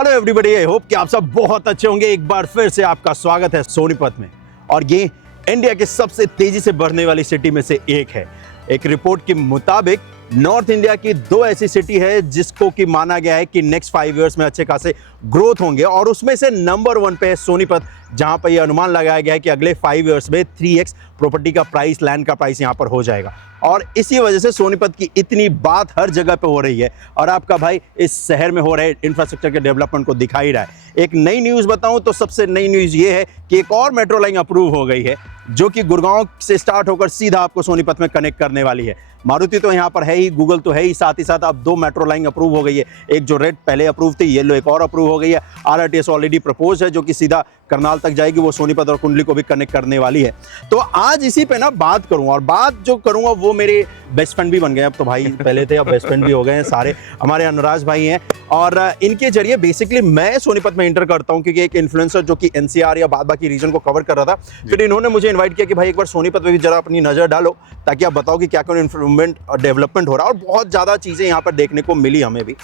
Hello everybody, I hope कि आप सब बहुत अच्छे होंगे। एक बार फिर से आपका स्वागत है सोनीपत में, और ये इंडिया के सबसे तेजी से बढ़ने वाली सिटी में से एक है। एक रिपोर्ट के मुताबिक नॉर्थ इंडिया की दो ऐसी सिटी है जिसको कि माना गया है कि नेक्स्ट 5 इयर्स में अच्छे खासे ग्रोथ होंगे, और उसमें से नंबर 1 पे है सोनीपत, जहां पर यह अनुमान लगाया गया है कि अगले 5 इयर्स में 3x प्रॉपर्टी का प्राइस, लैंड का प्राइस यहां पर हो जाएगा। और इसी वजह से सोनीपत की इतनी बात हर जगह पे हो रही है, और आपका भाई इस शहर में हो रहे इंफ्रास्ट्रक्चर के डेवलपमेंट को दिखा ही रहा है। एक नई न्यूज़ बताऊं तो सबसे नई न्यूज़ ये है कि एक और मेट्रो लाइन अप्रूव हो गई है, जो कि गुड़गांव से स्टार्ट होकर सीधा आपको सोनीपत में कनेक्ट करने वाली है। मारुति तो यहाँ पर है ही, गूगल तो है ही, साथ ही साथ अब 2 मेट्रो लाइन अप्रूव हो गई है। एक जो रेड पहले अप्रूव थी, येलो एक और अप्रूव हो गई है। RRTS ऑलरेडी प्रपोज है, जो कि सीधा करनाल तक जाएगी, वो सोनीपत और कुंडली को भी कनेक्ट करने वाली है। तो आज इसी पे ना बात करूंगा, और बात जो करूंगा वो मेरे बेस्ट फ्रेंड भी बन गए अब तो भाई, पहले थे अब बेस्ट फ्रेंड भी हो गए हैं सारे। हमारे अनुराज भाई हैं, और इनके जरिए बेसिकली मैं सोनीपत में इंटर करता हूं, क्योंकि एक इन्फ्लुएंसर जो कि NCR या बाद बाकी रीजन को कवर कर रहा था, फिर इन्होंने मुझे इन्वाइट किया कि भाई एक बार सोनीपत में भी जरा अपनी नज़र डालो, ताकि आप बताओ कि क्या क्या इम्प्रूवमेंट और डेवलपमेंट हो रहा है। और बहुत ज़्यादा चीज़ें यहाँ पर देखने को मिली हमें भी।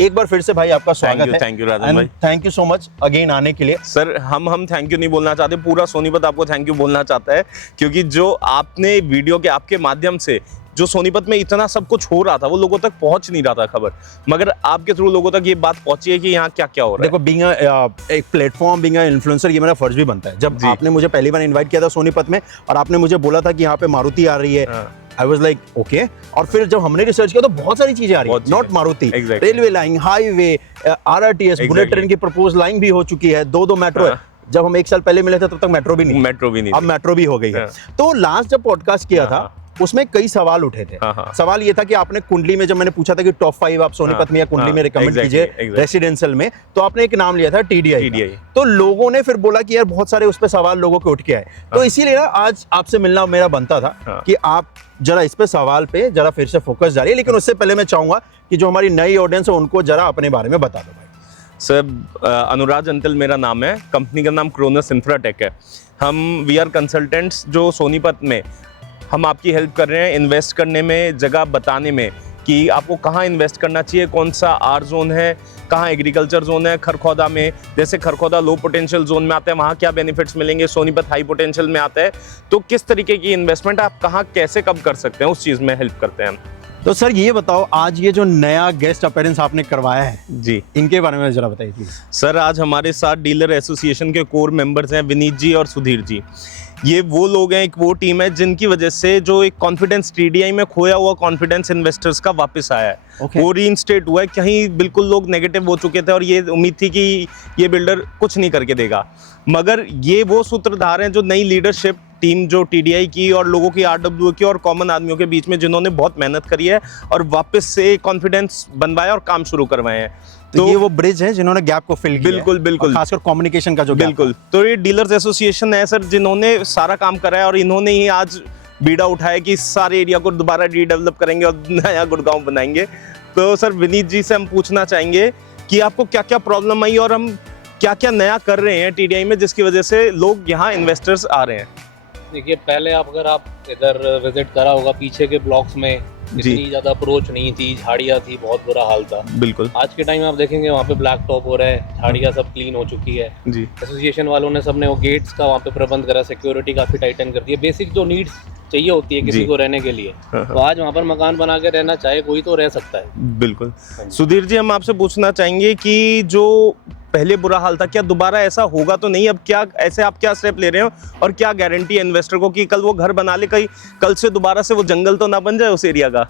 एक बार फिर से भाई आपका स्वागत है। थैंक यू राजन भाई, thank you so much again आने के लिए। सर हम थैंक यू नहीं बोलना चाहते, पूरा सोनीपत आपको थैंक यू बोलना चाहता है, क्योंकि जो आपने वीडियो के आपके माध्यम से जो सोनीपत में इतना सब कुछ हो रहा था वो लोगों तक पहुंच नहीं रहा था खबर, मगर आपके थ्रू लोगों तक ये बात पहुंची है कि यहाँ क्या क्या हो रहा है। देखो, बीइंग एक प्लेटफॉर्म, बीइंग इन्फ्लुएंसर, ये मेरा फर्ज भी बनता है। जब आपने मुझे पहली बार इन्वाइट किया था सोनीपत में, और आपने मुझे बोला था कि यहाँ पे मारुति आ रही है, आई वाज लाइक ओके। और फिर जब हमने रिसर्च किया तो बहुत सारी चीजें आ रही है, not Maruti, railway line, highway, RRTS, bullet train की प्रपोज लाइन भी हो चुकी है, 2 मेट्रो है। जब हम 1 साल पहले मिले थे तब तक मेट्रो भी नहीं, अब मेट्रो भी हो गई है। तो लास्ट जब पॉडकास्ट किया था उसमें कई सवाल उठे थे। सवाल ये था कि आपने कुंडली में, जब मैंने पूछा था कि टॉप 5 आप सोनीपत में या कुंडली में रिकमेंड कीजिए रेसिडेंशियल में, तो आपने एक नाम लिया था TDI। तो लोगों ने फिर बोला कि यार बहुत सारे उस पे सवाल लोगों के उठ के आए, तो इसीलिए ना आज आपसे मिलना मेरा बनता था कि आप जरा इस पे सवाल पे जरा फिर से फोकस जा रही है। लेकिन उससे पहले मैं चाहूंगा कि जो हमारी नई ऑडियंस है उनको जरा अपने बारे में बता दो भाई। सर अनुराज अंतल मेरा नाम है, कंपनी का नाम क्रोनस इंफ्राटेक है। हम वी आर कंसल्टेंट्स जो सोनीपत में हम आपकी हेल्प कर रहे हैं इन्वेस्ट करने में, जगह बताने में कि आपको कहाँ इन्वेस्ट करना चाहिए, कौन सा R जोन है, कहाँ एग्रीकल्चर जोन है। खरखौदा में, जैसे खरखौदा लो पोटेंशियल जोन में आता है, वहाँ क्या बेनिफिट्स मिलेंगे, सोनीपत हाई पोटेंशियल में आता है, तो किस तरीके की इन्वेस्टमेंट आप कहाँ कैसे कब कर सकते हैं, उस चीज़ में हेल्प करते हैं हम। तो सर ये बताओ, आज ये जो नया गेस्ट अपीयरेंस आपने करवाया है जी, इनके बारे में जरा बताइए प्लीज। सर आज हमारे साथ डीलर एसोसिएशन के कोर मेंबर्स हैं विनीत जी और सुधीर जी। ये वो लोग हैं, एक वो टीम है जिनकी वजह से जो एक कॉन्फिडेंस TDI में खोया हुआ कॉन्फिडेंस इन्वेस्टर्स का वापस आया है, वो रीइंस्टेट हुआ है। कहीं बिल्कुल लोग नेगेटिव हो चुके थे और ये उम्मीद थी कि ये बिल्डर कुछ नहीं करके देगा, मगर ये वो सूत्रधार हैं जो नई लीडरशिप टीम जो TDI की और लोगों की RWA की और कॉमन आदमियों के बीच में, जिन्होंने बहुत मेहनत करी है और वापस से कॉन्फिडेंस बनवाया और काम शुरू करवाए हैं। तो ये वो ब्रिज है जिन्होंने गैप को फिल किया है, बिल्कुल खासकर कम्युनिकेशन का जो बिल्कुल। तो ये डीलर्स एसोसिएशन है सर, जिन्होंने सारा काम करा है, और इन्होंने ही आज बीड़ा उठाया कि इस सारे एरिया को दोबारा रीडेवलप करेंगे और नया गुड़गांव बनाएंगे। तो सर विनीत जी से हम पूछना चाहेंगे कि आपको क्या क्या प्रॉब्लम आई और हम क्या क्या नया कर रहे हैं TDI में, जिसकी वजह से लोग यहाँ इन्वेस्टर्स आ रहे हैं। देखिए, पहले अगर आप इधर विजिट करा होगा, पीछे के ब्लॉक्स में इतनी ज्यादा अप्रोच नहीं थी, झाड़ियाँ थी, बहुत बुरा हाल था। बिल्कुल। आज के टाइम में आप देखेंगे वहाँ पे ब्लैक टॉप हो रहा है, झाड़ियाँ सब क्लीन हो चुकी है जी। एसोसिएशन वालों ने सबने वो गेट्स का वहाँ पे प्रबंध करा, सिक्योरिटी काफी टाइटन कर दी है, बेसिक जो नीड्स चाहिए होती है किसी को रहने के लिए। तो आज वहाँ पर मकान बना के रहना चाहे कोई तो रह सकता है। बिल्कुल। सुधीर जी, हम आपसे पूछना चाहेंगे कि जो पहले बुरा हाल था, क्या दोबारा ऐसा होगा तो नहीं? अब क्या ऐसे आप क्या स्टेप ले रहे हो और क्या गारंटी है इन्वेस्टर को कि कल वो घर बना ले, कल से दोबारा से वो जंगल तो ना बन जाए उस एरिया का?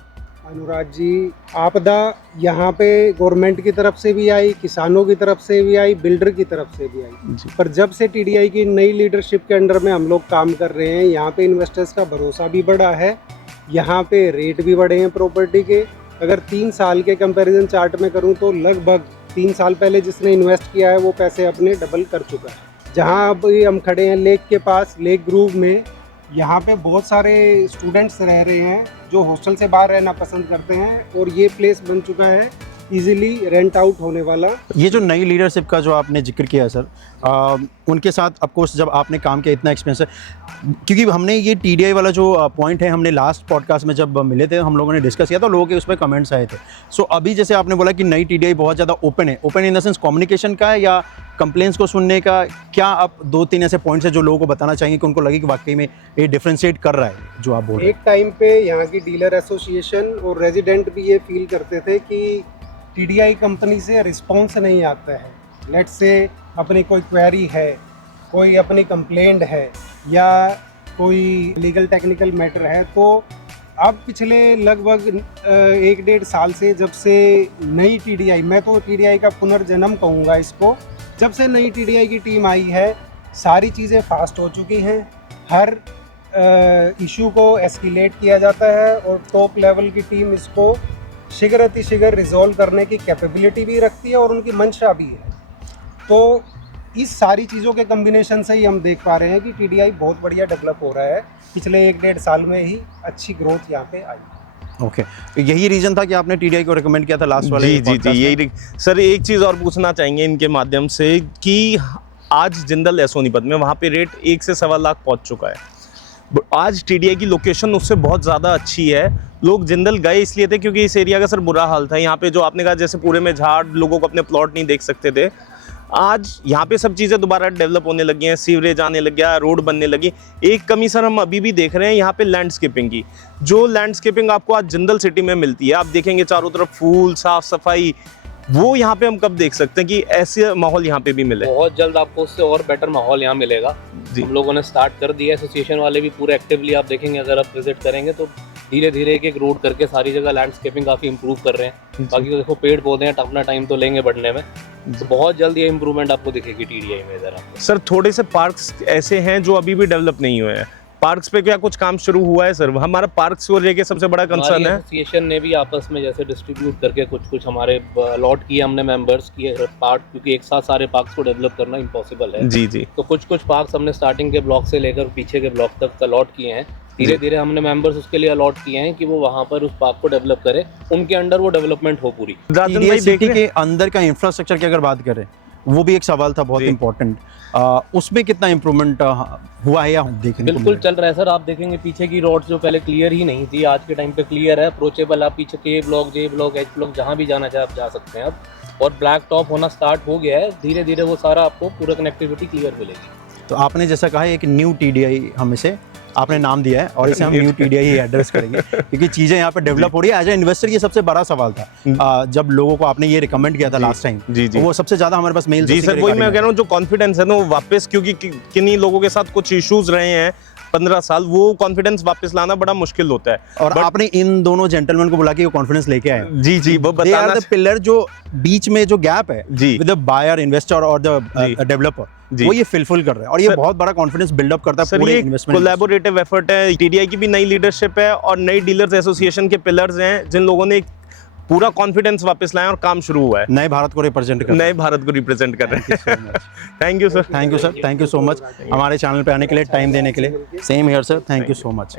अनुराज जी, आपदा यहाँ पे गवर्नमेंट की तरफ से भी आई, किसानों की तरफ से भी आई, बिल्डर की तरफ से भी आई, पर जब से TDI की नई लीडरशिप के अंडर में हम लोग काम कर रहे हैं, यहाँ पे इन्वेस्टर्स का भरोसा भी बढ़ा है, यहाँ पे रेट भी बढ़े हैं प्रॉपर्टी के। अगर 3 साल के कंपैरिजन चार्ट में करूँ तो लगभग 3 साल पहले जिसने इन्वेस्ट किया है वो पैसे अपने डबल कर चुका है। जहाँ अब हम खड़े हैं लेक के पास, लेक ग्रूव में, यहाँ पे बहुत सारे स्टूडेंट्स रह रहे हैं जो हॉस्टल से बाहर रहना पसंद करते हैं, और ये प्लेस बन चुका है इजीली रेंट आउट होने वाला। ये जो नई लीडरशिप का जो आपने जिक्र किया सर, उनके साथ ऑफकोर्स जब आपने काम किया इतना एक्सपीरियंस है, क्योंकि हमने ये TDI वाला जो पॉइंट है हमने लास्ट पॉडकास्ट में जब मिले थे हम लोगों ने डिस्कस किया था, लोगों के उस पर कमेंट्स आए थे। सो अभी जैसे आपने बोला कि नई TDI बहुत ज़्यादा ओपन है, open in the sense communication का है या कंप्लेंट्स को सुनने का, क्या आप 2-3 ऐसे पॉइंट्स हैं जो लोगों को बताना चाहिए कि उनको लगे कि वाकई में ये डिफ्रेंशिएट कर रहा है जो आप बोल रहे हैं? एक टाइम पे यहाँ की डीलर एसोसिएशन और रेजिडेंट भी ये फील करते थे कि TDI कंपनी से रिस्पॉन्स नहीं आता है। लेट्स से अपनी कोई क्वेरी है, कोई अपनी कंप्लेंट है या कोई लीगल टेक्निकल मैटर है, तो अब पिछले लगभग 1-1.5 साल से जब से नई TDI, मैं तो TDI का पुनर्जन्म कहूँगा इसको, जब से नई TDI की टीम आई है सारी चीज़ें फास्ट हो चुकी हैं। हर इशू को एस्केलेट किया जाता है और टॉप लेवल की टीम इसको शीघ्र अतिशीघ्र रिजॉल्व करने की कैपेबिलिटी भी रखती है और उनकी मंशा भी है। तो इस सारी चीज़ों के कम्बिनेशन से ही हम देख पा रहे हैं कि TDI बहुत बढ़िया डेवलप हो रहा है। पिछले 1-1.5 साल में ही अच्छी ग्रोथ यहाँ पे आई। ओके, यही रीज़न था कि आपने TDI को रिकमेंड किया था लास्ट वाले जी जी जी, यही सर। एक चीज़ और पूछना चाहेंगे इनके माध्यम से कि आज जिंदल है सोनीपत में, वहाँ पे रेट 1 से 1.25 लाख पहुँच चुका है। आज TDI की लोकेशन उससे बहुत ज़्यादा अच्छी है। लोग जिंदल गए इसलिए थे क्योंकि इस एरिया का सर बुरा हाल था। यहाँ पे जो आपने कहा जैसे पूरे में झाड़, लोगों को अपने प्लॉट नहीं देख सकते थे। आज यहाँ पे सब चीज़ें दोबारा डेवलप होने लगी हैं, सीवरेज आने लग गया, रोड बनने लगी। एक कमी सर हम अभी भी देख रहे हैं यहाँ पे लैंडस्केपिंग की। जो लैंडस्केपिंग आपको आज जिंदल सिटी में मिलती है, आप देखेंगे चारों तरफ फूल, साफ सफाई, वो यहाँ पे हम कब देख सकते हैं कि ऐसे माहौल यहाँ पे भी मिले? बहुत जल्द आपको उससे और बेटर माहौल यहाँ मिलेगा। हम लोगों ने स्टार्ट कर दिया, एसोसिएशन वाले भी पूरे एक्टिवली, आप देखेंगे अगर आप विजिट करेंगे तो धीरे धीरे एक रोड करके सारी जगह लैंडस्केपिंग काफ़ी इंप्रूव कर रहे हैं। बाकी तो देखो पेड़ पौधे हैं, अपना टाइम तो लेंगे बढ़ने में, तो बहुत जल्द ये इंप्रूवमेंट आपको दिखेगी TDI में इधर आपको। सर थोड़े से पार्क्स ऐसे हैं जो अभी भी डेवलप नहीं हुए हैं, पार्क्स पे क्या कुछ काम शुरू हुआ है सर? हमारा पार्क्स को लेके सबसे बड़ा कंसर्न है। एसोसिएशन ने भी आपस में जैसे डिस्ट्रीब्यूट करके कुछ हमारे अलॉट किए हमने मेंबर्स किए पार्क, क्योंकि एक साथ सारे पार्क्स को डेवलप करना इम्पॉसिबल है। जी जी। तो कुछ पार्क्स हमने स्टार्टिंग के ब्लॉक से लेकर पीछे के ब्लॉक तक अलॉट किए हैं। धीरे धीरे हमने मेंबर्स उसके लिए अलॉट किए हैं कि वो वहाँ पर उस पार्क को डेवलप करें, उनके अंडर वो डेवलपमेंट हो पूरी। TDI सिटी के अंदर का इंफ्रास्ट्रक्चर की अगर बात करें, वो भी एक सवाल था बहुत इंपॉर्टेंट, उसमें कितना इम्प्रूवमेंट हुआ है या देखने को बिल्कुल चल रहा है सर। आप देखेंगे पीछे की रोड जो पहले क्लियर ही नहीं थी, आज के टाइम पे क्लियर है, अप्रोचेबल। आप पीछे के block, J block, H block, जहाँ भी जाना चाहे आप जा सकते हैं अब। और ब्लैक टॉप होना स्टार्ट हो गया है, धीरे धीरे वो सारा आपको पूरा कनेक्टिविटी क्लियर मिलेगी। तो आपने जैसा कहा एक न्यू TDI हम इसे आपने नाम दिया है और इसे हम न्यू TDI ही एड्रेस करेंगे क्योंकि चीज़ें यहाँ पे डेवलप हो रही है। एज ए इन्वेस्टर ये सबसे बड़ा सवाल था जब लोगों को आपने ये रिकमेंड किया था लास्ट टाइम। जी जी, वो सबसे ज़्यादा हमारे पास मेल। जी सर, वही मैं कह रहा हूँ, जो कॉन्फिडेंस है ना वो वापस, क्योंकि किन्हीं लोगों के साथ कुछ इश्यूज रहे हैं 15 साल, वो कॉन्फिडेंस वापस लाना बड़ा मुश्किल होता है। और आपने इन दोनों जेंटलमैन को बुला के वो कॉन्फिडेंस लेके आए। जी जी, वो बताना पिलर जो बीच में जो गैप है जी विद द बायर, इन्वेस्टर और द डेवलपर, वो ये फिलफिल कर रहा है और ये बहुत बड़ा कॉन्फिडेंस बिल्डअप करता है पूरे इन्वेस्टमेंट। कोलैबोरेटिव एफर्ट है, TDI की भी नई लीडरशिप है और नई डीलर्स एसोसिएशन के पिलर्स हैं जिन लोगों ने पूरा कॉन्फिडेंस वापस लाया और काम शुरू हुआ है। नए भारत को रिप्रेजेंट कर रहे हैं। Thank you sir, thank you sir, thank you so much हमारे चैनल पे आने के लिए, टाइम देने के लिए। Same here sir, thank you so much.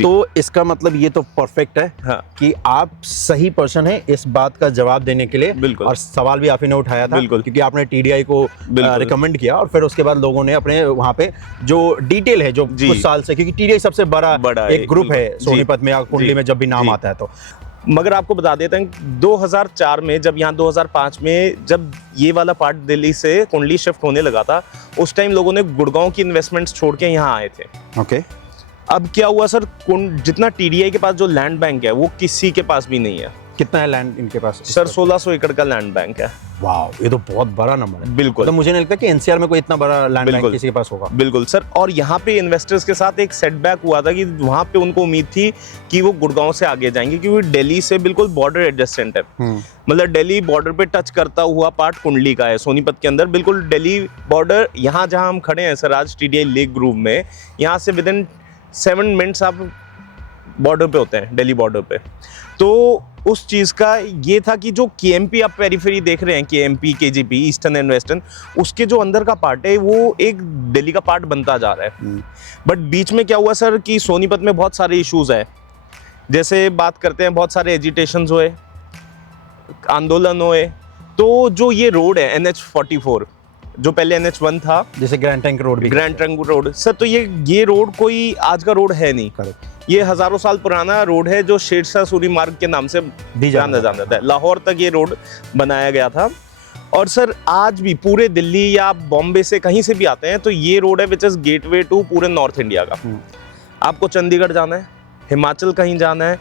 तो इसका मतलब ये तो परफेक्ट है कि आप सही पर्सन है इस बात का जवाब देने के लिए। बिल्कुल। और सवाल भी आप ही ने उठाया था क्योंकि आपने TDI को रिकमेंड किया और फिर उसके बाद लोगों ने अपने वहाँ पे जो डिटेल है जो कुछ साल से, क्योंकि TDI सबसे बड़ा एक ग्रुप है सोनीपत में या कुंडली में जब भी नाम आता है तो। मगर आपको बता देते हैं 2004 में जब यहाँ 2005 में जब ये वाला पार्ट दिल्ली से कुंडली शिफ्ट होने लगा था, उस टाइम लोगों ने गुड़गांव की इन्वेस्टमेंट्स छोड़ के यहाँ आए थे। ओके। अब क्या हुआ सर, जितना TDI के पास जो लैंड बैंक है वो किसी के पास भी नहीं है। कितना है लैंड इनके पास? सर 1600 एकड़ का लैंड बैंक है। वाह, ये तो बहुत बड़ा नंबर है। बिल्कुल। तो मुझे नहीं लगता कि NCR में कोई इतना बड़ा लैंड बैंक किसी के पास होगा। बिल्कुल सर। और यहाँ पे इन्वेस्टर्स के साथ एक सेटबैक हुआ था कि वहाँ पे उनको उम्मीद थी कि वो गुड़गांव से आगे जाएंगे क्योंकि दिल्ली से बिल्कुल बॉर्डर एडजस्टेंट है। मतलब दिल्ली बॉर्डर पे टच करता हुआ पार्ट कुंडली का है सोनीपत के अंदर। बिल्कुल दिल्ली बॉर्डर, यहाँ जहाँ हम खड़े हैं सर आज TDI लेक ग्रुप में, यहाँ से विदिन 7 मिनट्स आप बॉर्डर पे होते हैं, दिल्ली बॉर्डर पे। तो उस चीज़ का ये था कि जो KMP आप पेरीफेरी देख रहे हैं, KMP, KGP, eastern and western, उसके जो अंदर का पार्ट है वो एक दिल्ली का पार्ट बनता जा रहा है। बट बीच में क्या हुआ सर कि सोनीपत में बहुत सारे इश्यूज है। जैसे बात करते हैं, बहुत सारे एजिटेशंस हुए, आंदोलन हुए, तो जो ये रोड है NH44, जो पहले NH1 था, जैसे ग्रैंड ट्रंक रोड भी, ग्रैंड ट्रंक रोड सर, तो ये रोड कोई आज का रोड है नहीं। करेक्ट। ये हजारों साल पुराना रोड है जो शेरशाह सूरी मार्ग के नाम से भी जाना जाता है। लाहौर तक ये रोड बनाया गया था। और सर आज भी पूरे दिल्ली या बॉम्बे से कहीं से भी आते हैं तो ये रोड है विच इज गेटवे टू पूरे नॉर्थ इंडिया का। आपको चंडीगढ़ जाना है, हिमाचल कहीं जाना है,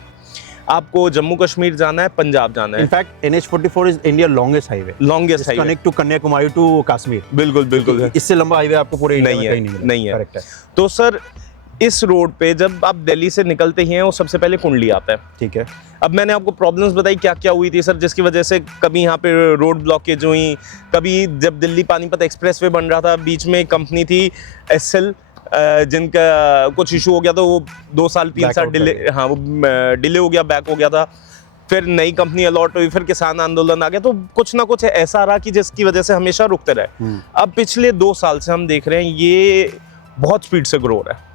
आपको जम्मू कश्मीर जाना है, पंजाब जाना है। In fact NH44 is India longest highway, longest highway, connect to Kanyakumari to Kashmir. बिल्कुल बिल्कुल है। इससे लंबा हाईवे आपको पूरे इंडिया में कहीं नहीं नहीं है। करेक्ट है। तो सर इस रोड पे जब आप दिल्ली से निकलते ही हैं वो सबसे पहले कुंडली आता है। ठीक है। अब मैंने आपको प्रॉब्लम्स बताई क्या क्या हुई थी सर, जिसकी वजह से कभी यहाँ पे रोड ब्लॉकेज हुई, कभी जब दिल्ली पानीपत एक्सप्रेसवे बन रहा था बीच में कंपनी थी SL, जिनका कुछ इशू हो गया तो वो 2 साल 3 साल डिले, हाँ वो डिले हो गया, बैक हो गया था। फिर नई कंपनी अलॉट हुई, फिर किसान आंदोलन आ गया, तो कुछ ना कुछ ऐसा रहा कि जिसकी वजह से हमेशा रुकते रहे। अब पिछले 2 साल से हम देख रहे हैं ये बहुत स्पीड से ग्रो हो रहा है।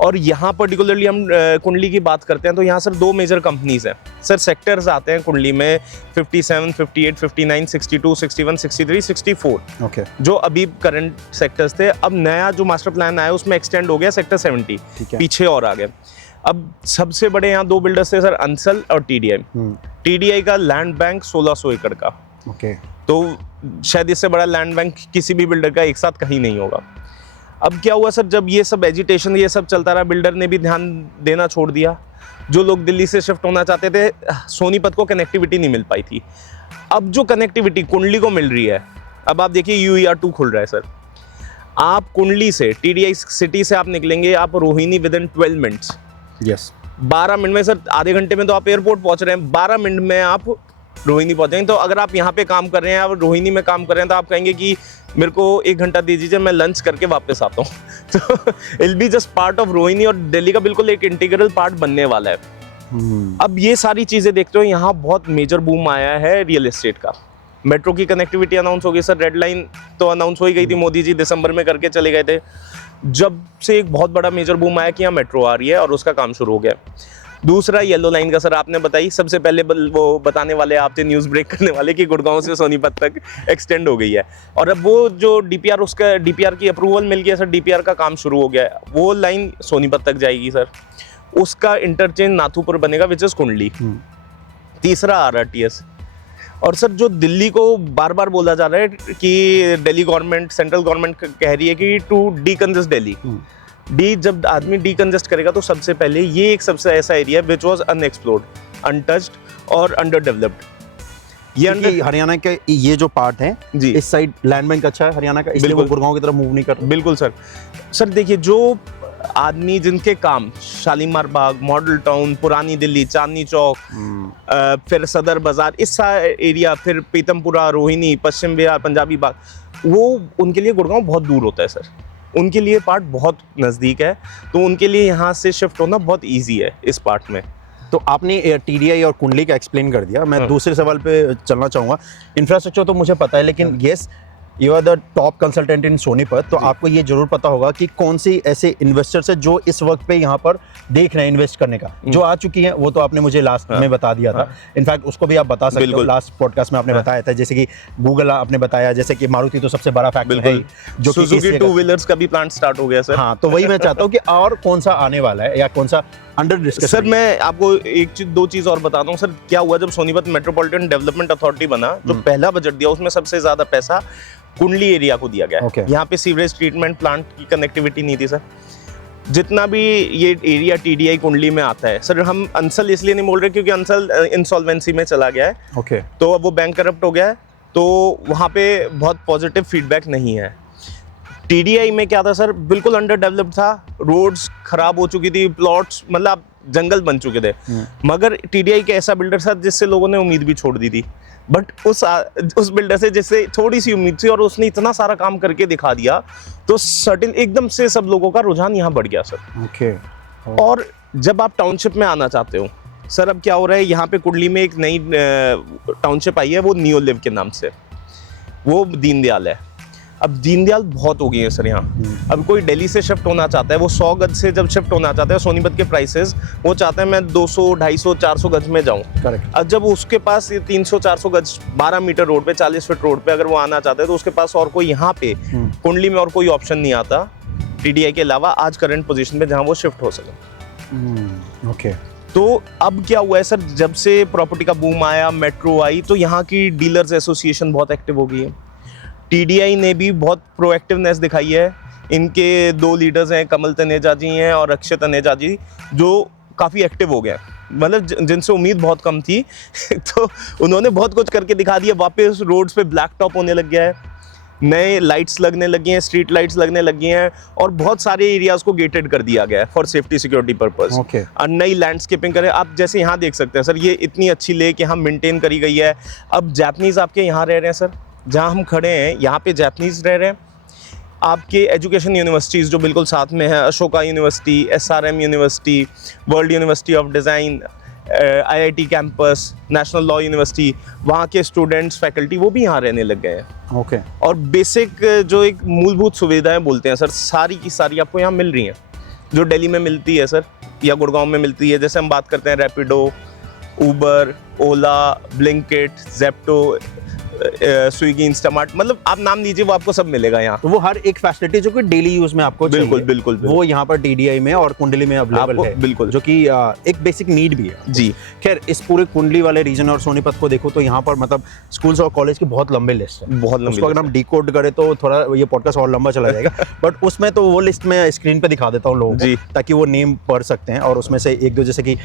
और यहाँ पर्टिकुलरली हम कुंडली की बात करते हैं तो यहाँ सर 2 मेजर कंपनीज हैं सर, सेक्टर्स आते हैं कुंडली में 57, 58, 59, 62, 61, 63, 64। ओके। जो अभी करंट सेक्टर्स थे, अब नया जो मास्टर प्लान आया उसमें एक्सटेंड हो गया सेक्टर 70, पीछे और आ गए। अब सबसे बड़े यहाँ 2 बिल्डर्स थे सर, अंसल और TDI। TDI का लैंड बैंक 1600 एकड़ का। ओके। तो शायद इससे बड़ा लैंड बैंक किसी भी बिल्डर का एक साथ कहीं नहीं होगा। अब क्या हुआ सर, जब ये सब एजिटेशन ये सब चलता रहा, बिल्डर ने भी ध्यान देना छोड़ दिया। जो लोग दिल्ली से शिफ्ट होना चाहते थे, सोनीपत को कनेक्टिविटी नहीं मिल पाई थी। अब जो कनेक्टिविटी कुंडली को मिल रही है, अब आप देखिए UER2 खुल रहा है सर, आप कुंडली से TDI सिटी से आप निकलेंगे, आप Rohini with in 12 minutes. Yes. 12 minute में सर, आधे घंटे में तो आप एयरपोर्ट पहुंच रहे हैं, 12 मिनट में आप रोहिणी पहुंचेंगे। तो अगर आप यहाँ पे काम कर रहे हैं और रोहिणी में काम कर रहे हैं तो आप कहेंगे कि मेरे को 1 घंटा दे दीजिए, मैं लंच करके वापस आता हूँ। तो I'll be just part of Rohini, और दिल्ली का बिल्कुल एक इंटीग्रल पार्ट बनने वाला है। अब ये सारी चीजें देखते हो, यहाँ बहुत मेजर बूम आया है रियल एस्टेट का। मेट्रो की कनेक्टिविटी अनाउंस हो गई सर, रेड लाइन तो अनाउंस हो ही गई थी, मोदी जी दिसंबर में करके चले गए थे। जब से एक बहुत बड़ा मेजर बूम आया कि यहाँ मेट्रो आ रही है और उसका काम शुरू हो गया। दूसरा येलो लाइन का सर आपने बताई, सबसे पहले वो बताने वाले आप थे, न्यूज़ ब्रेक करने वाले, कि गुड़गांव से सोनीपत तक एक्सटेंड हो गई है। और अब वो जो DPR, उसका DPR की अप्रूवल मिल गया सर, DPR का काम शुरू हो गया है, वो लाइन सोनीपत तक जाएगी सर। उसका इंटरचेंज नाथूपुर बनेगा विच इज कुंडली। तीसरा RRTS। और सर जो दिल्ली को बार बार बोला जा रहा है कि दिल्ली गवर्नमेंट, सेंट्रल गवर्नमेंट कह रही है कि टू डीकंजेस्ट दिल्ली, जब आदमी डीकंजेस्ट करेगा तो सबसे पहले ये एक सबसे ऐसा area which was unexplored, untouched और अंडर डेवलप्ड। ये हरियाणा के ये जो पार्ट है जी, इस साइड लैंड बैंक अच्छा है हरियाणा का, इसलिए वो गुड़गांव की तरफ मूव नहीं कर रहा। बिल्कुल सर। सर देखिए, जो आदमी जिनके काम शालीमार बाग, मॉडल टाउन, पुरानी दिल्ली, चांदनी चौक, फिर सदर बाजार, इस एरिया, फिर पीतमपुरा, रोहिणी, पश्चिम विहार, पंजाबी बाग, वो उनके लिए गुड़गांव बहुत दूर होता है सर, उनके लिए पार्ट बहुत नज़दीक है, तो उनके लिए यहाँ से शिफ्ट होना बहुत ईजी है इस पार्ट में। तो आपने TDI और कुंडली का एक्सप्लेन कर दिया। मैं दूसरे सवाल पे चलना चाहूँगा। इंफ्रास्ट्रक्चर तो मुझे पता है, लेकिन yes you are the top consultant in Sonipat, तो आपको ये जरूर पता होगा कि कौन सी ऐसे इन्वेस्टर्स है जो इस वक्त पे यहाँ पर देख रहे हैं इन्वेस्ट करने का। जो आ चुकी हैं वो तो आपने मुझे लास्ट में बता दिया था। इनफैक्ट उसको भी आप बता सकते हो, लास्ट पॉडकास्ट में आपने बताया था, जैसे कि गूगल आपने बताया, जैसे कि मारुति तो सबसे बड़ा फैक्टर है, जो सुजुकी 2 व्हीलर्स का भी प्लांट स्टार्ट हो गया सर। हाँ, तो वही मैं चाहता हूँ कि और कौन सा आने वाला है या कौन सा अंडर डिस्कशन। सर मैं आपको दो चीज और बताता हूँ सर। क्या हुआ, जब सोनीपत मेट्रोपॉलिटन डेवलपमेंट अथॉरिटी बना, जो पहला बजट दिया उसमें सबसे ज्यादा पैसा कुंडली एरिया को दिया गया। यहाँ पे सीवरेज ट्रीटमेंट प्लांट की कनेक्टिविटी नहीं थी सर। जितना भी ये एरिया TDI कुंडली में आता है सर, हम अंसल इसलिए नहीं बोल रहे क्योंकि अंसल इंसॉल्वेंसी में चला गया है। तो अब वो बैंक करप्ट हो गया है, तो वहाँ पे बहुत पॉजिटिव फीडबैक नहीं है। TDI में क्या था सर, बिल्कुल अंडर डेवलप्ड था, रोड्स खराब हो चुकी थी, प्लॉट्स मतलब जंगल बन चुके थे। मगर TDI के ऐसा बिल्डर था जिससे लोगों ने उम्मीद भी छोड़ दी थी, बट उस बिल्डर से जिससे थोड़ी सी उम्मीद थी और उसने इतना सारा काम करके दिखा दिया, तो सर्टेन एकदम से सब लोगों का रुझान यहाँ बढ़ गया सर। और जब आप टाउनशिप में आना चाहते हो सर, अब क्या हो रहा है, यहाँ पे कुंडली में एक नई टाउनशिप आई है, वो नियो लिव के नाम से, वो दीनदयाल है। अब दीनदयाल बहुत हो गई है सर यहाँ। अब कोई दिल्ली से शिफ्ट होना चाहता है, वो 100 गज से जब शिफ्ट होना चाहता है, सोनीपत के प्राइसेस वो चाहता है मैं 200, 250, 400 गज में जाऊँ। करेक्ट। अब जब उसके पास ये 300, 400 गज 12 मीटर रोड पे, 40 फीट रोड पे अगर वो आना चाहता है, तो उसके पास और कोई यहाँ पे कुंडली में और कोई ऑप्शन नहीं आता टीडीआई के अलावा आज करंट पोजीशन पे जहाँ वो शिफ्ट हो सके। ओके। तो अब क्या हुआ है सर, जब से प्रॉपर्टी का बूम आया, मेट्रो आई, तो यहाँ की डीलर्स एसोसिएशन बहुत एक्टिव हो गई है। टीडीआई ने भी बहुत प्रोएक्टिवनेस दिखाई है। इनके 2 लीडर्स हैं, कमल तनेजा जी हैं और अक्षय तनेजा जी, जो काफ़ी एक्टिव हो गए, मतलब जिनसे उम्मीद बहुत कम थी तो उन्होंने बहुत कुछ करके दिखा दिया। वापस रोड्स पे ब्लैक टॉप होने लग गया है, नए लाइट्स लगने लगी हैं, स्ट्रीट लाइट्स लगने लगी हैं, और बहुत सारे एरियाज को गेटेड कर दिया गया है for safety security purpose. Okay. और नई लैंडस्केपिंग करें आप, जैसे यहाँ देख सकते हैं सर, ये इतनी अच्छी लेक यहाँ मेंटेन करी गई है। अब जापानीज आपके यहाँ रह रहे हैं सर, जहाँ हम खड़े हैं यहाँ पे जापानीज रह रहे हैं। आपके एजुकेशन यूनिवर्सिटीज़ जो बिल्कुल साथ में है, Ashoka university, SRM university, world university of design, IIT campus, national law university, वहाँ के स्टूडेंट्स, फैकल्टी वो भी यहाँ रहने लग गए हैं। ओके। और बेसिक जो एक मूलभूत सुविधाएं बोलते हैं सर, सारी की सारी आपको यहाँ मिल रही हैं, जो दिल्ली में मिलती है सर या गुड़गांव में मिलती है। जैसे हम बात करते हैं रैपिडो, उबर, ओला, ब्लिंकिट, जेप्टो, स्विगी, इंस्टामार्ट, मतलब आप नाम लीजिए वो आपको सब मिलेगा यहाँ। तो वो हर एक फैसिलिटी जो कि डेली यूज में आपको बिल्कुल चाहिए, बिल्कुल वो यहाँ पर टीडीआई में और कुंडली में अवेलेबल आपको है, बिल्कुल। जो कि एक बेसिक नीड भी है जी। खैर, इस पूरे कुंडली वाले रीजन और सोनीपत को देखो तो यहाँ पर मतलब स्कूल्स और कॉलेज की बहुत लंबे लिस्ट है, बहुत लंबी उसको अगर list हम डिकोड करें तो थोड़ा ये पॉडकास्ट और लंबा चला जाएगा बट उसमें तो वो लिस्ट में स्क्रीन पे दिखा देता हूँ लोगों जी। को, ताकि वो नेम पढ़ सकते हैं। और उसमें से एक दो जैसे कि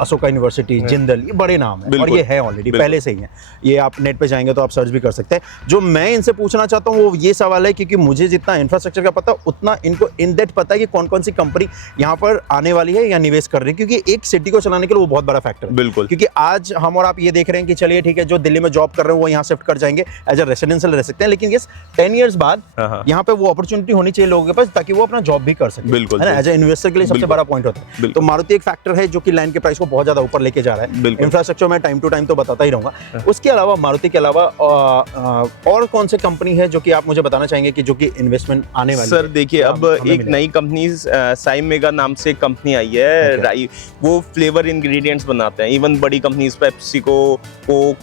अशोका यूनिवर्सिटी, जिंदल, ये बड़े नाम है और बिल्कुल। ये है ऑलरेडी बिल्कुल। पहले से ही है। ये आप नेट पे जाएंगे तो आप सर्च भी कर सकते हैं। जो मैं इनसे पूछना चाहता हूँ वो ये सवाल है, क्योंकि मुझे जितना इंफ्रास्ट्रक्चर का पता उतना इनको इन डेप्थ पता है कि कौन कौन सी कंपनी यहाँ पर आने वाली है या निवेश कर रही है, क्योंकि एक सिटी को चलाने के लिए वो बहुत बड़ा फैक्टर है। बिल्कुल। क्योंकि आज हम और आप ये देख रहे हैं कि चलिए ठीक है, जो दिल्ली में जॉब कर रहे हैं वो यहाँ शिफ्ट कर जाएंगे, एज अ रेसिडेंशियल रह सकते हैं, लेकिन ये 10 ईयर्स बाद यहाँ पे वो अपॉर्चुनिटी होनी चाहिए लोगों के पास, ताकि वो अपना जॉब भी कर सके। बिल्कुल। है ना, एज अ इन्वेस्टर के लिए सबसे बड़ा पॉइंट होता है। तो मारुति एक फैक्टर है जो कि लैंड के प्राइस को बहुत ज्यादा ऊपर लेके जा रहा है। इंफ्रास्ट्रक्चर में टाइम टू टाइम तो बताता ही रहूंगा। उसके अलावा मारुति के अलावा और कौन से कंपनी है जो कि आप मुझे बताना चाहेंगे कि जो कि इन्वेस्टमेंट आने वाली सर है? देखिए, अब एक नई कंपनी साई मेगा नाम से एक कंपनी आई है। राई, वो फ्लेवर इंग्रेडिएंट्स बनाते हैं। इवन बड़ी कंपनीज पेप्सिको, कोक,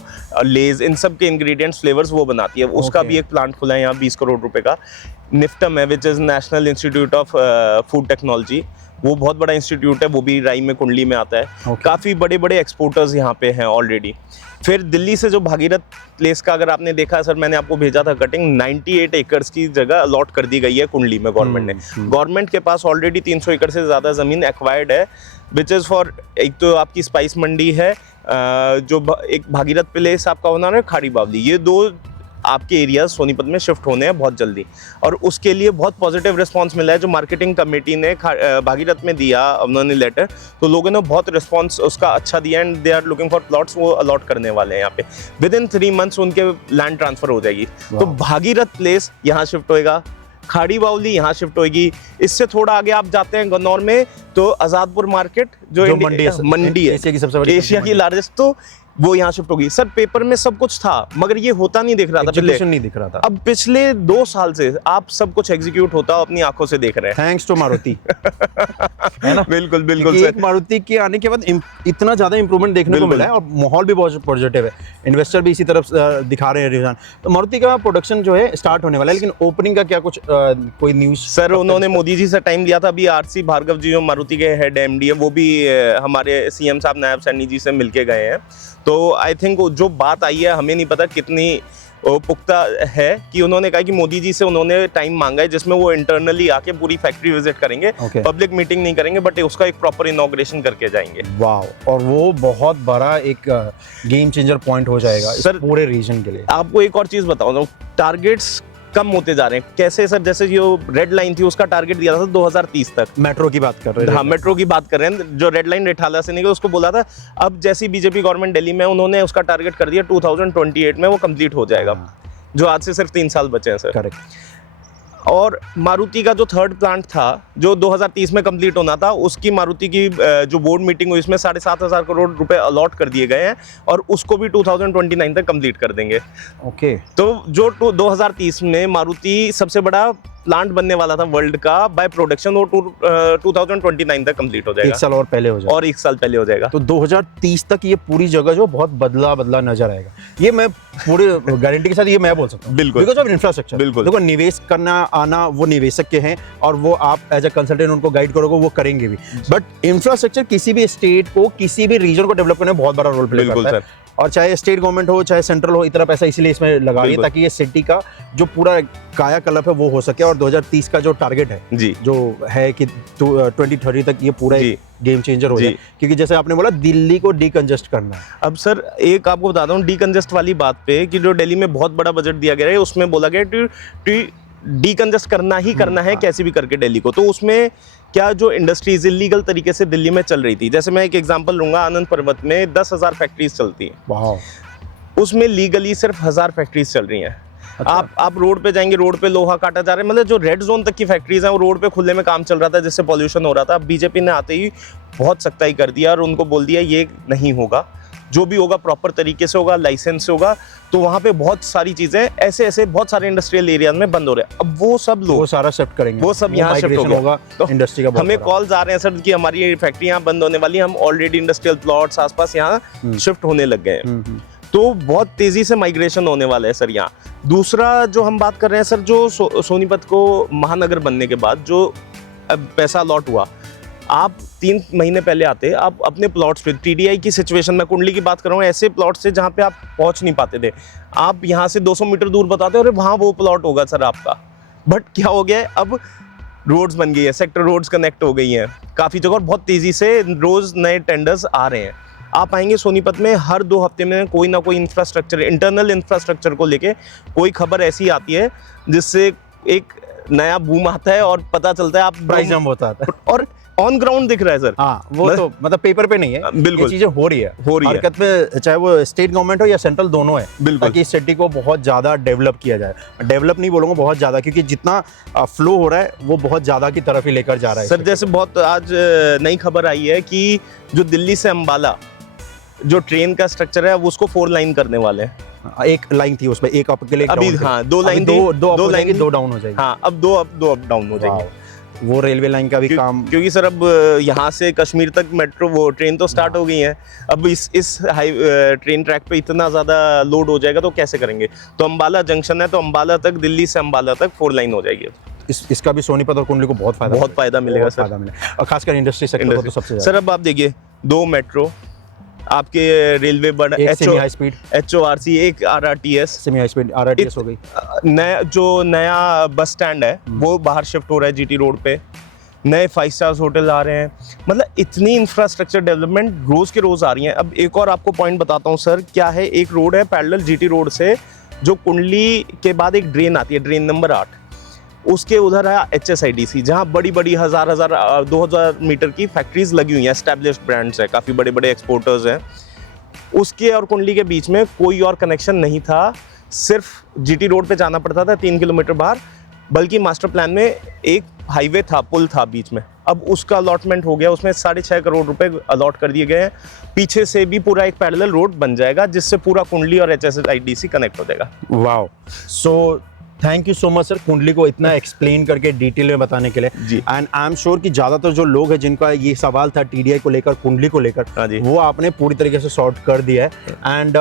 लेज, इन सब के इंग्रेडिएंट्स, फ्लेवर्स वो बनाती है। उसका भी एक प्लांट खुला है यहाँ 20 करोड़ रुपए का। निफ्टम है, which is national institute of food technology, वो बहुत बड़ा इंस्टीट्यूट है, वो भी राई में, कुंडली में आता है। काफ़ी बड़े बड़े एक्सपोर्टर्स यहाँ पे हैं ऑलरेडी। फिर दिल्ली से जो भागीरथ प्लेस का अगर आपने देखा सर, मैंने आपको भेजा था कटिंग, 98 एकर्स की जगह अलॉट कर दी गई है कुंडली में गवर्नमेंट ने। गवर्नमेंट के पास ऑलरेडी 300 एकड़ से ज़्यादा ज़मीन एक्वायर्ड है, विच इज़ फॉर, एक तो आपकी स्पाइस मंडी है, जो एक भागीरथ प्लेस आपका होना है, खाड़ी बावली, ये 2 आपके एरिया सोनीपत में शिफ्ट होने हैं बहुत जल्दी। और उसके लिए बहुत पॉजिटिव रिस्पांस मिला है। जो मार्केटिंग कमेटी ने भागीरथ में दिया उन्होंने लेटर, तो लोगों ने बहुत रिस्पांस उसका अच्छा दिया, and they are looking for plots, वो अलॉट करने वाले हैं यहाँ पे। विद इन 3 मंथ्स उनके लैंड ट्रांसफर हो जाएगी। तो भागीरथ प्लेस यहाँ शिफ्ट होएगा, खाड़ी बावली यहाँ शिफ्ट होगी। इससे थोड़ा आगे आप जाते हैं गन्नौर में, तो आजादपुर मार्केट जो मंडी है एशिया की सबसे बड़ी, एशिया की लार्जेस्ट, तो वो यहाँ शिफ्ट होगी। सर पेपर में सब कुछ था, मगर ये होता नहीं दिख रहा था, पहले नहीं दिख रहा था। अब पिछले 2 साल से आप सब कुछ एग्जीक्यूट होता अपनी आंखों से देख रहे हैं, थैंक्स टू मारुति है ना। बिल्कुल बिल्कुल सर, मारुति के आने के बाद इतना ज्यादा इंप्रूवमेंट देखने को मिला है और माहौल भी बहुत पॉजिटिव है। इन्वेस्टर भी इसी तरफ दिखा रहे हैं रुझान। तो मारुति का प्रोडक्शन जो है स्टार्ट होने वाला है, लेकिन ओपनिंग का क्या कुछ कोई न्यूज? सर उन्होंने मोदी जी से टाइम लिया था। अभी आरसी भार्गव जी जो मारुति के हेड एमडी है, वो भी हमारे सीएम साहब नायब सैनी जी से मिलके गए हैं। तो आई थिंक जो बात आई है, हमें नहीं पता कितनी पुख्ता है, कि उन्होंने कहा कि मोदी जी से उन्होंने टाइम मांगा है जिसमें वो इंटरनली आके पूरी फैक्ट्री विजिट करेंगे। पब्लिक मीटिंग नहीं करेंगे, बट उसका एक प्रॉपर इनॉग्रेशन करके जाएंगे। वाह, और वो बहुत बड़ा एक गेम चेंजर पॉइंट हो जाएगा सर पूरे रीजन के लिए। आपको एक और चीज बताऊं, टारगेट्स कम होते जा रहे हैं। कैसे सर? जैसे जो रेड लाइन थी उसका टारगेट दिया था 2030 तक। मेट्रो की बात कर रहे हैं। हाँ, मेट्रो की बात कर रहे हैं। जो रेड लाइन रिठाला से निकली उसको बोला था, अब जैसी बीजेपी गवर्नमेंट दिल्ली में, उन्होंने उसका टारगेट कर दिया 2028 में वो कंप्लीट हो जाएगा, जो आज से सिर्फ 3 साल बचे हैं सर। करेक्ट। और मारुति का जो थर्ड प्लांट था जो 2030 में कंप्लीट होना था, उसकी मारुति की जो बोर्ड मीटिंग हुई उसमें 7,500 करोड़ रुपए अलॉट कर दिए गए हैं और उसको भी 2029 तक कंप्लीट कर देंगे। ओके। तो जो 2030 में मारुति सबसे बड़ा प्लांट बनने वाला था वर्ल्ड का बाय प्रोडक्शन, वो 2029 तक कंप्लीट हो जाएगा। एक साल और पहले हो जाएगा। और एक साल पहले हो जाएगा। तो 2030 तक ये पूरी जगह जो बहुत बदला नजर आएगा, ये मैं पूरी गारंटी के साथ ये मैं बोल सकता हूँ। बिल्कुल। Because of infrastructure. बिल्कुल। देखो, निवेश करना आना वो निवेशक के हैं और वो आप एज ए कंसल्टेंट उनको गाइड करोगे, वो करेंगे भी। बट इंफ्रास्ट्रक्चर किसी भी स्टेट को, किसी भी रीजन को डेवलप करने में बहुत बड़ा रोल प्ले करता है। और चाहे स्टेट गवर्नमेंट हो चाहे सेंट्रल हो, इतना पैसा इसलिए इसमें लगा रही है ताकि ये सिटी का जो पूरा कायाकल्प है वो हो सके। और 2030 का जो टारगेट है जी, जो है कि 2030 तक ये पूरा गेम चेंजर हो जाए, क्योंकि जैसे आपने बोला दिल्ली को डीकंजेस्ट करना है। अब सर एक आपको बताता हूँ डीकंजेस्ट वाली बात पे कि जो दिल्ली में बहुत बड़ा बजट दिया गया है, उसमें बोला गया डीकंजेस्ट करना ही करना है कैसे भी करके दिल्ली को। तो उसमें क्या जो इंडस्ट्रीज इलीगल तरीके से दिल्ली में चल रही थी, जैसे मैं एक एग्जांपल लूंगा, आनंद पर्वत में 10,000 फैक्ट्रीज चलती हैं। वाह। उसमें लीगली सिर्फ 1000 फैक्ट्रीज चल रही हैं। अच्छा। आप रोड पे जाएंगे, रोड पे लोहा काटा जा रहा है, मतलब जो रेड जोन तक की फैक्ट्रीज हैं वो रोड पे खुले में काम चल रहा था जिससे पॉल्यूशन हो रहा था। अब बीजेपी ने आते ही बहुत सख्ताई कर दिया और उनको बोल दिया ये नहीं होगा, जो भी होगा प्रॉपर तरीके से होगा, लाइसेंस से होगा। तो वहाँ पे बहुत सारी चीजें ऐसे बहुत सारे इंडस्ट्रियल एरिया में बंद हो रहे हैं। अब वो सब लोग वो सारा शिफ्ट करेंगे, वो सब यहाँ शिफ्ट होगा। तो इंडस्ट्री का हमें कॉल्स आ रहे हैं सर कि हमारी फैक्ट्रियाँ बंद होने वाली, हम ऑलरेडी इंडस्ट्रियल प्लॉट्स आसपास यहाँ शिफ्ट होने लग गए हैं। तो बहुत तेजी से माइग्रेशन होने वाला है सर यहाँ। दूसरा जो हम बात कर रहे हैं सर, जो सोनीपत को महानगर बनने के बाद जो पैसा अलॉट हुआ, आप 3 महीने पहले आते, आप अपने प्लॉट्स पे टीडीआई की सिचुएशन में, कुंडली की बात कर रहा हूँ, ऐसे प्लॉट से जहाँ पे आप पहुँच नहीं पाते थे, आप यहाँ से 200 मीटर दूर बताते हो अरे वहाँ वो प्लॉट होगा सर आपका। बट क्या हो गया है, अब रोड्स बन गई है, सेक्टर रोड्स कनेक्ट हो गई हैं काफ़ी जगह और बहुत तेज़ी से रोज़ नए टेंडर्स आ रहे हैं। आप आएंगे सोनीपत में, हर 2 हफ्ते में कोई ना कोई इंफ्रास्ट्रक्चर, इंटरनल इंफ्रास्ट्रक्चर को लेके कोई खबर ऐसी आती है जिससे एक नया बूम आता है और पता चलता है आप प्राइस जंप होता है और ऑन ग्राउंड दिख रहा है सर। हाँ, वो तो मतलब पेपर पे नहीं है, बिल्कुल ये चीजें हो रही है हरकत में, चाहे वो स्टेट गवर्नमेंट हो या सेंट्रल, दोनों है, बिल्कुल, ताकि इस सिटी को बहुत ज्यादा डेवलप किया जाए। डेवलप नहीं बोलूंगा, बहुत ज्यादा, क्योंकि जितना फ्लो हो रहा है वो बहुत ज्यादा की तरफ ही लेकर जा रहा है सर। जैसे बहुत आज नई खबर आई है कि जो दिल्ली से अंबाला जो ट्रेन का स्ट्रक्चर है, अब उसको 4 लाइन करने वाले हैं। एक लाइन थी उसमें, एक अप के लिए अभी, हाँ 2 लाइन, 2 लाइन 2 डाउन हो जाएगी। हाँ, अब 2 अप डाउन हो जाएंगे। वो रेलवे लाइन का भी काम, क्योंकि सर अब यहाँ से कश्मीर तक मेट्रो वो ट्रेन तो स्टार्ट हो गई है, अब इस हाई ट्रेन ट्रैक पे इतना ज़्यादा लोड हो जाएगा तो कैसे करेंगे। तो अंबाला जंक्शन है, तो अंबाला तक, दिल्ली से अंबाला तक 4 लाइन हो जाएगी। इसका भी सोनीपत और कुंडली को बहुत फायदा मिलेगा सर, और खासकर इंडस्ट्री सेक्टर को तो सबसे सर। अब आप देखिए 2 मेट्रो आपके, रेलवे बड़ा, सेमी हाई स्पीड HORC, एक RRTS, semi high speed RRTS हो गई। नया बस स्टैंड है वो बाहर शिफ्ट हो रहा है GT रोड पे, नए 5 स्टार्स होटल आ रहे हैं, मतलब इतनी इंफ्रास्ट्रक्चर डेवलपमेंट रोज के रोज आ रही है। अब एक और आपको पॉइंट बताता हूँ सर, क्या है, एक रोड है पैरेलल GT रोड से, जो कुंडली के बाद एक ड्रेन आती है, ड्रेन नंबर 8, उसके उधर है HSIDC, जहाँ बड़ी बड़ी 1000-2000 मीटर की फैक्ट्रीज लगी हुई हैं, एस्टैब्लिश्ड ब्रांड्स हैं, काफ़ी बड़े बड़े एक्सपोर्टर्स हैं। उसके और कुंडली के बीच में कोई और कनेक्शन नहीं था, सिर्फ GT रोड पे जाना पड़ता था 3 किलोमीटर बाहर, बल्कि मास्टर प्लान में एक हाईवे था, पुल था बीच में, अब उसका अलॉटमेंट हो गया, उसमें 6.5 करोड़ रुपए अलॉट कर दिए गए हैं। पीछे से भी पूरा एक पैरेलल रोड बन जाएगा जिससे पूरा कुंडली और HSIDC कनेक्ट हो जाएगा। Wow, so thank you so much sir, कुंडली को इतना एक्सप्लेन करके डिटेल में बताने के लिए जी। एंड आई एम श्योर कि ज़्यादातर जो लोग हैं जिनका ये सवाल था TDI को लेकर, कुंडली को लेकर, वो आपने पूरी तरीके से सॉर्ट कर दिया है। एंड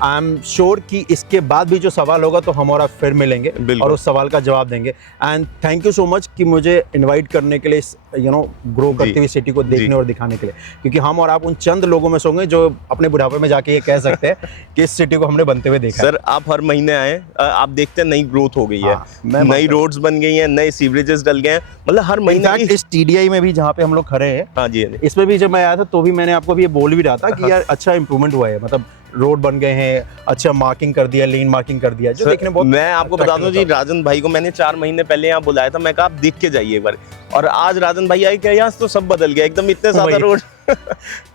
आई एम श्योर कि इसके बाद भी जो सवाल होगा तो हम और आप फिर मिलेंगे और उस सवाल का जवाब देंगे। And thank you so much कि मुझे इनवाइट करने के लिए, ग्रो करती हुई सिटी को देखने और दिखाने के लिए, क्योंकि हम और आप उन चंद लोगों में से होंगे जो अपने बुढ़ापे में जाके ये कह सकते हैं कि इस सिटी को हमने बनते हुए देखा। सर आप हर महीने आए, आप देखते हैं नई ग्रोथ हो गई है, नई रोड्स बन गई हैं, नए सीवरेजेस डल गए हैं, मतलब हर महीने। इस TDI में भी जहाँ पे हम लोग खड़े हैं, हाँ जी, इसमें भी जब मैं आया था तो भी मैंने आपको भी ये बोल भी रहा था कि यार अच्छा इंप्रूवमेंट हुआ है, मतलब रोड बन गए हैं, अच्छा मार्किंग कर दिया, लेन मार्किंग कर दिया, जो देखने बहुत। मैं आपको बता दूं जी, राजन भाई को मैंने 4 महीने पहले यहाँ बुलाया था, मैं कहा आप देख के जाइए एक बार, और आज राजन भाई आए क्या, यहाँ तो सब बदल गया एकदम, इतने ज्यादा रोड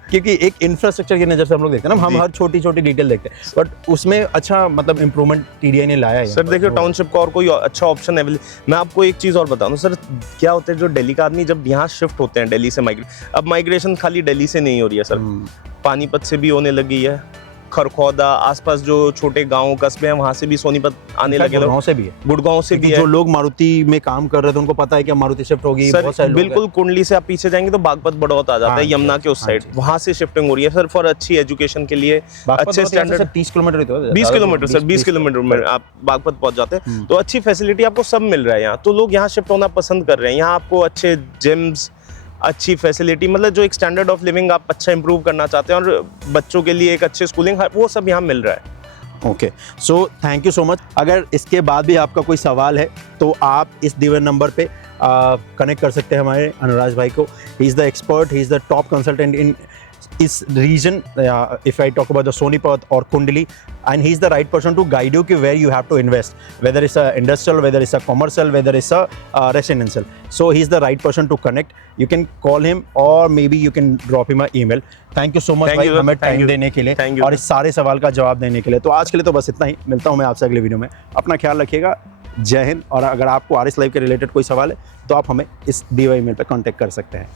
क्योंकि एक इंफ्रास्ट्रक्चर की नज़र से हम लोग देखते हैं ना, हम हर छोटी छोटी डिटेल देखते हैं, बट उसमें अच्छा मतलब इम्प्रूवमेंट टीडीआई ने लाया है। सर देखिए टाउनशिप का और कोई अच्छा ऑप्शन अवेलेबल। मैं आपको एक चीज़ और बता दूं सर, क्या होता है जो दिल्ली का आदमी जब यहाँ शिफ्ट होते हैं दिल्ली से अब माइग्रेशन खाली दिल्ली से नहीं हो रही है सर, पानीपत से भी होने लगी है, खरखौदा आसपास जो छोटे गांव कस्बे हैं वहां से भी सोनीपत आने लगे, गुड़गांव से भी है, गुड़गांव से भी है। जो लोग मारुति में काम कर रहे थे उनको पता है कि मारुति शिफ्ट होगी, बहुत सारे लोग बिल्कुल कुंडली से आप पीछे जाएंगे तो बागपत बड़ौत आ जाता है, यमुना के उस साइड, वहां से शिफ्टिंग हो रही है सर फॉर अच्छी एजुकेशन के लिए, अच्छे standard. 30 kilometre, 20 kilometre sir, 20 kilometre में आप बागपत पहुंच जाते हैं, तो अच्छी फैसिलिटी आपको सब मिल रहा है यहाँ, तो लोग यहाँ शिफ्ट होना पसंद कर रहे हैं। यहाँ आपको अच्छे जिम्स, अच्छी फैसिलिटी, मतलब जो एक स्टैंडर्ड ऑफ लिविंग आप अच्छा इंप्रूव करना चाहते हैं और बच्चों के लिए एक अच्छे स्कूलिंग, वो सब यहाँ मिल रहा है। Okay, so thank you so much. अगर इसके बाद भी आपका कोई सवाल है तो आप इस दिए हुए नंबर पे कनेक्ट कर सकते हैं हमारे अनुराज भाई को। He is the expert, he is the top consultant इन इस region, if I talk about the Sonipat or Kundli, and he's the right person to guide you कि where you have to invest, whether it's a industrial, whether it's a commercial, whether it's a residential. So he's the right person to connect. You can call him or maybe you can drop him an email. Thank you so much भाई हमें time देने के लिए और इस सारे सवाल का जवाब देने के लिए। तो आज के लिए तो बस इतना ही, मिलता हूँ मैं आपसे अगले वीडियो में। अपना ख्याल रखिएगा, जय हिंद। और अगर आपको आर एस लाइव के रिलेटेड कोई सवाल है तो आप हमें इस दिए हुए ईमेल पर कॉन्टैक्ट कर सकते हैं।